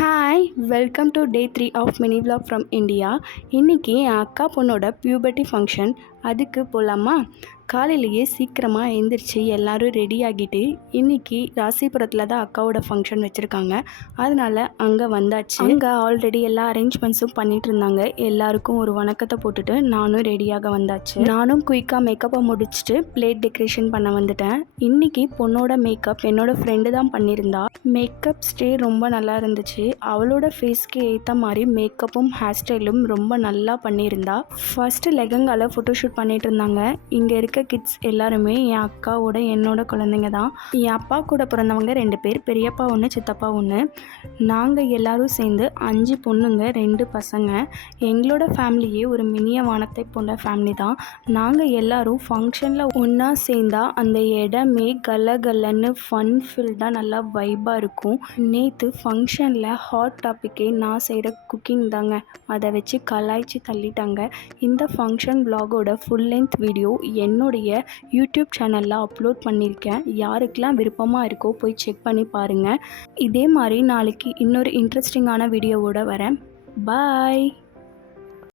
Hi welcome to day 3 of mini vlog from India. இன்றைக்கி என் அக்கா பொண்ணோட பியூபர்ட்டி ஃபங்க்ஷன். அதுக்கு போகலாமா? காலையிலேயே சீக்கிரமாக எழுந்திரிச்சு எல்லோரும் ரெடி ஆகிட்டு இன்றைக்கி ராசிபுரத்தில் தான் அக்காவோட ஃபங்க்ஷன் வச்சுருக்காங்க. அதனால் அங்கே வந்தாச்சு. அங்கே ஆல்ரெடி எல்லா அரேஞ்ச்மெண்ட்ஸும் பண்ணிகிட்டு இருந்தாங்க. எல்லாருக்கும் ஒரு வணக்கத்தை போட்டுட்டு நானும் ரெடியாக வந்தாச்சு. நானும் குயிக்காக மேக்கப்பை முடிச்சுட்டு பிளேட் டெக்கரேஷன் பண்ண வந்துட்டேன். இன்றைக்கி பொண்ணோட மேக்கப் என்னோடய ஃப்ரெண்டு தான் பண்ணியிருந்தா. மேக்கப் ஸ்டே ரொம்ப நல்லா இருந்துச்சு. அவளோட ஃபேஸ்க்கு ஏற்ற மாதிரி மேக்கப்பும் ஹேர் ஸ்டைலும் ரொம்ப நல்லா பண்ணியிருந்தா. ஃபஸ்ட்டு லெகங்கால ஃபோட்டோஷூட் பண்ணிகிட்டு இருந்தாங்க. இங்கே இருக்க கிட்ஸ் எல்லாருமே என் அக்காவோட என்னோட குழந்தைங்க தான். என் அப்பா கூட பிறந்தவங்க 2 பேர், பெரியப்பா 1 சித்தப்பா 1. நாங்கள் எல்லோரும் சேர்ந்து 5 பொண்ணுங்க 2 பசங்க. எங்களோட ஃபேமிலியே ஒரு மினிய வானத்தை போன்ற ஃபேமிலி தான். நாங்கள் எல்லோரும் ஃபங்க்ஷனில் ஒன்றா சேர்ந்தா அந்த இடமே கலகலன்னு ஃபன் ஃபில்டாக நல்லா வைபாக இருக்கும். நேற்று ஃபங்க்ஷனில் ஹாட் டாப்பிக்கே நான் செய்கிற குக்கிங் தாங்க. அதை வச்சு கலாய்ச்சி தள்ளிட்டாங்க. இந்த ஃபங்க்ஷன் vlogோட ஃபுல் லென்த் வீடியோ என்னுடைய யூடியூப் சேனலில் அப்லோட் பண்ணியிருக்கேன். யாருக்கெல்லாம் விருப்பமாக இருக்கோ போய் செக் பண்ணி பாருங்கள். இதே மாதிரி நாளைக்கு இன்னொரு இன்ட்ரெஸ்டிங்கான வீடியோவோடு வரேன். பாய்.